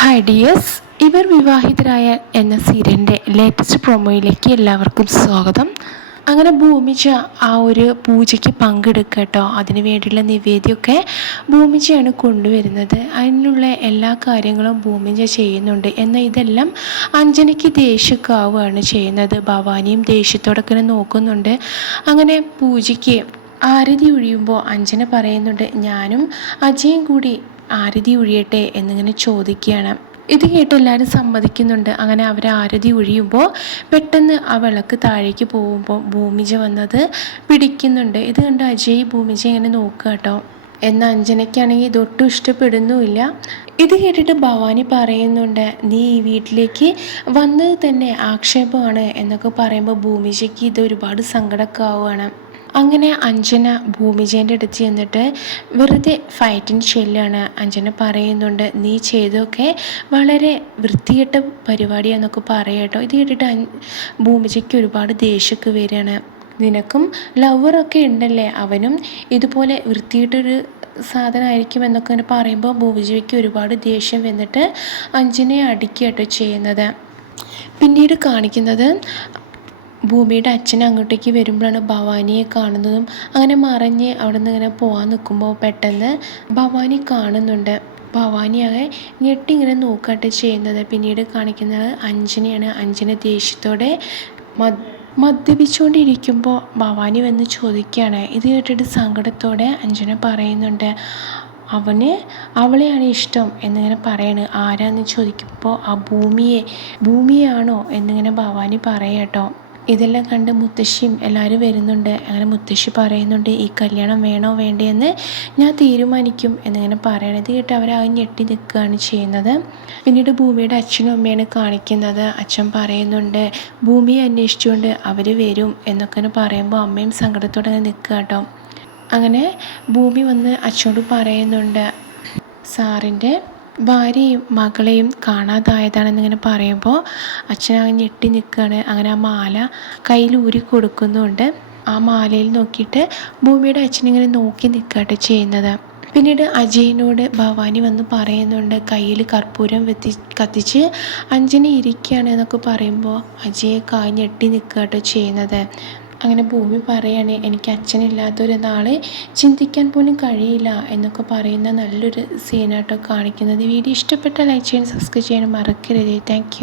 Hi dears, ഇവർ വിവാഹിതരായ എന്ന സീരിയലിൻ്റെ ലേറ്റസ്റ്റ് പ്രൊമോയിലേക്ക് എല്ലാവർക്കും സ്വാഗതം. അങ്ങനെ ഭൂമിജ ആ ഒരു പൂജയ്ക്ക് പങ്കെടുക്കട്ടോ. അതിന് വേണ്ടിയുള്ള നിവേദ്യമൊക്കെ ഭൂമിജയാണ് കൊണ്ടുവരുന്നത്. അതിനുള്ള എല്ലാ കാര്യങ്ങളും ഭൂമിജ ചെയ്യുന്നുണ്ട്. എന്നാൽ ഇതെല്ലാം അഞ്ജനയ്ക്ക് ദേഷ്യക്കാവുകയാണ് ചെയ്യുന്നത്. ഭവാനിയും ദേഷ്യത്തോടൊക്കെ നോക്കുന്നുണ്ട്. അങ്ങനെ പൂജയ്ക്ക് ആരതി ഒഴിയുമ്പോൾ അഞ്ജന പറയുന്നുണ്ട്, ഞാനും അജയും കൂടി ആരതി ഒഴിയട്ടെ എന്നിങ്ങനെ ചോദിക്കുകയാണ്. ഇത് കേട്ട് എല്ലാവരും സമ്മതിക്കുന്നുണ്ട്. അങ്ങനെ അവർ ആരതി ഒഴിയുമ്പോൾ പെട്ടെന്ന് ആ വിളക്ക് താഴേക്ക് പോകുമ്പോൾ ഭൂമിജ വന്നത് പിടിക്കുന്നുണ്ട്. ഇത് കണ്ട് അജയ് ഭൂമിജ ഇങ്ങനെ നോക്കുക കേട്ടോ. എന്നാൽ അഞ്ജനയ്ക്കാണെങ്കിൽ ഇതൊട്ടും ഇഷ്ടപ്പെടുന്നുമില്ല. ഇത് കേട്ടിട്ട് ഭവാനി പറയുന്നുണ്ട്, നീ ഈ വീട്ടിലേക്ക് വന്നത് തന്നെ ആക്ഷേപമാണ് എന്നൊക്കെ പറയുമ്പോൾ ഭൂമിജയ്ക്ക് ഇത് ഒരുപാട് സങ്കടമൊക്കെ. അങ്ങനെ അഞ്ജന ഭൂമിജേൻ്റെ അടുത്ത് ചെന്നിട്ട് വെറുതെ ഫൈറ്റിന് ചെല്ലാണ്. അഞ്ജന പറയുന്നുണ്ട്, നീ ചെയ്തൊക്കെ വളരെ വൃത്തികെട്ട പരിപാടിയാന്നൊക്കെ പറയട്ടോ. ഇത് കേട്ടിട്ട് ഭൂമിജയ്ക്ക് ഒരുപാട് ദേഷ്യമൊക്കെ വരികയാണ്. നിനക്കും ലവറൊക്കെ ഉണ്ടല്ലേ, അവനും ഇതുപോലെ വൃത്തിയിട്ടൊരു സാധനമായിരിക്കും എന്നൊക്കെ ഇങ്ങനെ പറയുമ്പോൾ ഭൂമിജയ്ക്ക് ഒരുപാട് ദേഷ്യം വന്നിട്ട് അഞ്ജനയെ അടിക്കുകട്ടോ ചെയ്യുന്നത്. പിന്നീട് കാണിക്കുന്നത് ഭൂമിയുടെ അച്ഛൻ അങ്ങോട്ടേക്ക് വരുമ്പോഴാണ് ഭവാനിയെ കാണുന്നതും. അങ്ങനെ മറിഞ്ഞ് അവിടെ നിന്ന് ഇങ്ങനെ പോകാൻ നിൽക്കുമ്പോൾ പെട്ടെന്ന് ഭവാനി കാണുന്നുണ്ട്. ഭവാനിയാകെ ഞെട്ടി ഇങ്ങനെ നോക്കട്ടെ ചെയ്യുന്നത്. പിന്നീട് കാണിക്കുന്നത് അഞ്ജനയാണ്. അഞ്ജന ദേഷ്യത്തോടെ മദ്യപിച്ചുകൊണ്ടിരിക്കുമ്പോൾ ഭവാനി വന്ന് ചോദിക്കുകയാണ്. ഇത് കേട്ടിട്ട് സങ്കടത്തോടെ അഞ്ജന പറയുന്നുണ്ട്, അവളെയാണ് ഇഷ്ടം എന്നിങ്ങനെ പറയണ്. ആരാന്ന് ചോദിക്കുമ്പോൾ ആ ഭൂമിയാണോ എന്നിങ്ങനെ ഭവാനി പറയട്ടോ. ഇതെല്ലാം കണ്ട് മുത്തശ്ശിയും എല്ലാവരും വരുന്നുണ്ട്. അങ്ങനെ മുത്തശ്ശി പറയുന്നുണ്ട്, ഈ കല്യാണം വേണോ വേണ്ടേന്ന് ഞാൻ തീരുമാനിക്കും എന്നിങ്ങനെ പറയണത് കേട്ട് അവരാകെ ഞെട്ടി നിൽക്കുകയാണ് ചെയ്യുന്നത്. പിന്നീട് ഭൂമിയുടെ അച്ഛനും അമ്മയാണ് കാണിക്കുന്നത്. അച്ഛൻ പറയുന്നുണ്ട്, ഭൂമിയെ അന്വേഷിച്ചുകൊണ്ട് അവർ വരും എന്നൊക്കെ പറയുമ്പോൾ അമ്മയും സങ്കടത്തോടെ നിൽക്കുക കേട്ടോ. അങ്ങനെ ഭൂമി വന്ന് അച്ഛനോട് പറയുന്നുണ്ട്, സാറിൻ്റെ ഭാര്യയും മകളെയും കാണാതായതാണെന്നിങ്ങനെ പറയുമ്പോൾ അച്ഛനാകെ ഞെട്ടി നിൽക്കുകയാണ്. അങ്ങനെ ആ മാല കയ്യിൽ ഊരി കൊടുക്കുന്നുണ്ട്. ആ മാലയിൽ നോക്കിയിട്ട് ഭൂമിയുടെ അച്ഛനിങ്ങനെ നോക്കി നിൽക്കുകയാണ് ചെയ്യുന്നത്. പിന്നീട് അജയനോട് ഭവാനി വന്ന് പറയുന്നുണ്ട്, കയ്യിൽ കർപ്പൂരം കത്തിച്ച് അഞ്ജന ഇരിക്കുകയാണ് എന്നൊക്കെ പറയുമ്പോൾ അജയെ ഞെട്ടി നിൽക്കുകയാണ് ചെയ്യുന്നത്. അങ്ങനെ ഭൂമി പറയാണ്, എനിക്ക് അച്ഛനില്ലാത്തൊരു നാളെ ചിന്തിക്കാൻ പോലും കഴിയില്ല എന്നൊക്കെ പറയുന്ന നല്ലൊരു സീനായിട്ടോ കാണിക്കുന്നത്. വീഡിയോ ഇഷ്ടപ്പെട്ടാൽ ലൈക്ക് ചെയ്യാൻ സബ്സ്ക്രൈബ് ചെയ്യാൻ മറക്കരുത്. താങ്ക്